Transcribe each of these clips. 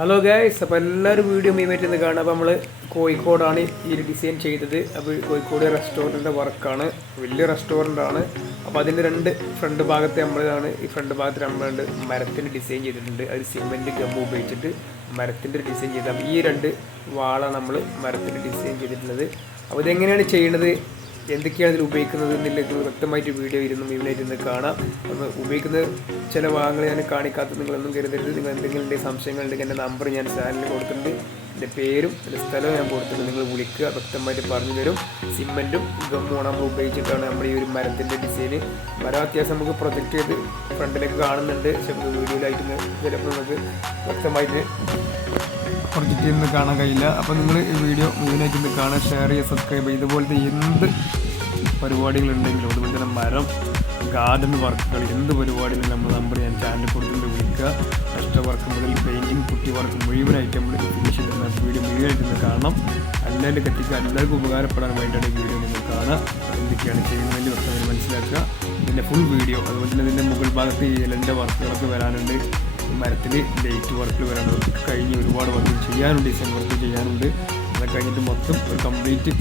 Hello guys, അപ്പോൾ എല്ലാവരും video മെയിനായിട്ട് ഇന്ന് കാണാം. അപ്പോൾ നമ്മൾ കോഴിക്കോടാണ് ഈ ഡിസൈൻ ചെയ്തത്. അപ്പോൾ കോഴിക്കോട് റെസ്റ്റോറൻറ്റിൻ്റെ വർക്കാണ്, വലിയ റെസ്റ്റോറൻ്റാണ്. അപ്പോൾ അതിൻ്റെ ഫ്രണ്ട് ഭാഗത്തെ നമ്മളാണ്, ഈ ഫ്രണ്ട് ഭാഗത്ത് നമ്മളുണ്ട് മരത്തിൻ്റെ ഡിസൈൻ ചെയ്തിട്ടുണ്ട്. അത് സിമെൻറ്റ് ഗം ഉപയോഗിച്ചിട്ട് മരത്തിൻ്റെ ഡിസൈൻ ചെയ്തത്. അപ്പോൾ ഈ വാളാണ് നമ്മൾ മരത്തിൻ്റെ ഡിസൈൻ ചെയ്തിട്ടുള്ളത്. അപ്പോൾ ഇതെങ്ങനെയാണ് ചെയ്യുന്നത്, എന്തൊക്കെയാണ് ഇതിൽ ഉപയോഗിക്കുന്നത് എന്നുള്ളത് വ്യക്തമായിട്ട് വീഡിയോ മുഴുവനായിട്ട് കാണാം. അപ്പോൾ ഉപയോഗിക്കുന്ന ചില ഭാഗങ്ങൾ ഞാൻ കാണിക്കാത്ത നിങ്ങളൊന്നും കരുതരുത്. നിങ്ങൾ എന്തെങ്കിലും സംശയങ്ങളുണ്ടെങ്കിൽ എൻ്റെ നമ്പർ ഞാൻ ചാനലിൽ കൊടുത്തിട്ടുണ്ട്, എൻ്റെ പേരും എൻ്റെ സ്ഥലവും ഞാൻ കൊടുത്തിട്ടുണ്ട്. നിങ്ങൾ വിളിക്കുക, വ്യക്തമായിട്ട് പറഞ്ഞു തരും. സിമെൻറ്റും ഗമ്മുമാണ് നമ്മൾ ഉപയോഗിച്ചിട്ടാണ് നമ്മൾ ഈ ഒരു മരത്തിൻ്റെ ഡിസൈന്. മരം അത്യാവശ്യം നമുക്ക് പ്രൊജക്റ്റ് ചെയ്ത് ഫ്രണ്ടിലേക്ക് കാണുന്നുണ്ട്, പക്ഷെ നമുക്ക് വീഡിയോയിലായിട്ട് ചിലപ്പോൾ നമുക്ക് വ്യക്തമായിട്ട് പ്രൊജക്റ്റ് ചെയ്യുന്നത് കാണാൻ കഴിയില്ല. അപ്പോൾ നിങ്ങൾ ഈ വീഡിയോ മുഴുവനായിട്ട് ഇന്ന് കാണാൻ, ഷെയർ ചെയ്യുക, സബ്സ്ക്രൈബ് ചെയ്യുക. ഇതുപോലത്തെ എന്ത് പരിപാടികളുണ്ടെങ്കിലും, അതുപോലെ തന്നെ മരം, ഗാർഡൻ വർക്കുകൾ, എന്ത് പരിപാടികളും നമ്മൾ നമ്പർ ഞാൻ ചാനലിൽ കൊടുത്തിട്ട് വിളിക്കുക. എക്സ്ട്രാ വർക്ക് മുതൽ പെയിൻറ്റിങ്, കുട്ടി വർക്ക് മുഴുവനായിട്ട് നമ്മൾ ഫിനിഷ് ചെയ്തിരുന്ന വീഡിയോ മുഴുവനായിട്ട് ഇന്ന് കാണണം. എല്ലാവരും എത്തിക്കുക, എല്ലാവർക്കും ഉപകാരപ്പെടാൻ വേണ്ടിയാണ് ഈ വീഡിയോ നിങ്ങൾ കാണുക. എന്തൊക്കെയാണ് ചെയ്യുന്നതിൻ്റെ വ്യക്തമായി മനസ്സിലാക്കുക. ഇതിൻ്റെ ഫുൾ വീഡിയോ, അതുപോലെ തന്നെ ഇതിൻ്റെ മുകൾ ഭാഗത്ത് ഈ ഇലൻ്റെ വർക്കുകളൊക്കെ വരാനുണ്ട്, മരത്തിൽ ലൈറ്റ് വർക്കുകൾ വരാനുണ്ട്, കഴിഞ്ഞ് ഒരുപാട് വർക്ക് ചെയ്യാനുണ്ട്, ഡിസൈൻ വർക്ക് ചെയ്യാനുണ്ട്. അതൊക്കെ കഴിഞ്ഞിട്ട് മൊത്തം ഒരു കംപ്ലീറ്റ്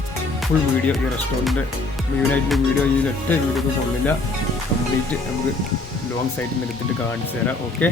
ഫുൾ വീഡിയോ, ഈ റെസ്റ്റോറൻറ്റ് മുഴുവനായിട്ടുള്ള വീഡിയോ ഈ ഒറ്റ വീഡിയോക്ക് കൊള്ളില്ല, കംപ്ലീറ്റ് നമുക്ക് ലോങ് സൈറ്റിൽ നിന്ന് എടുത്തിട്ട് കാണിച്ചു തരാം. ഓക്കെ.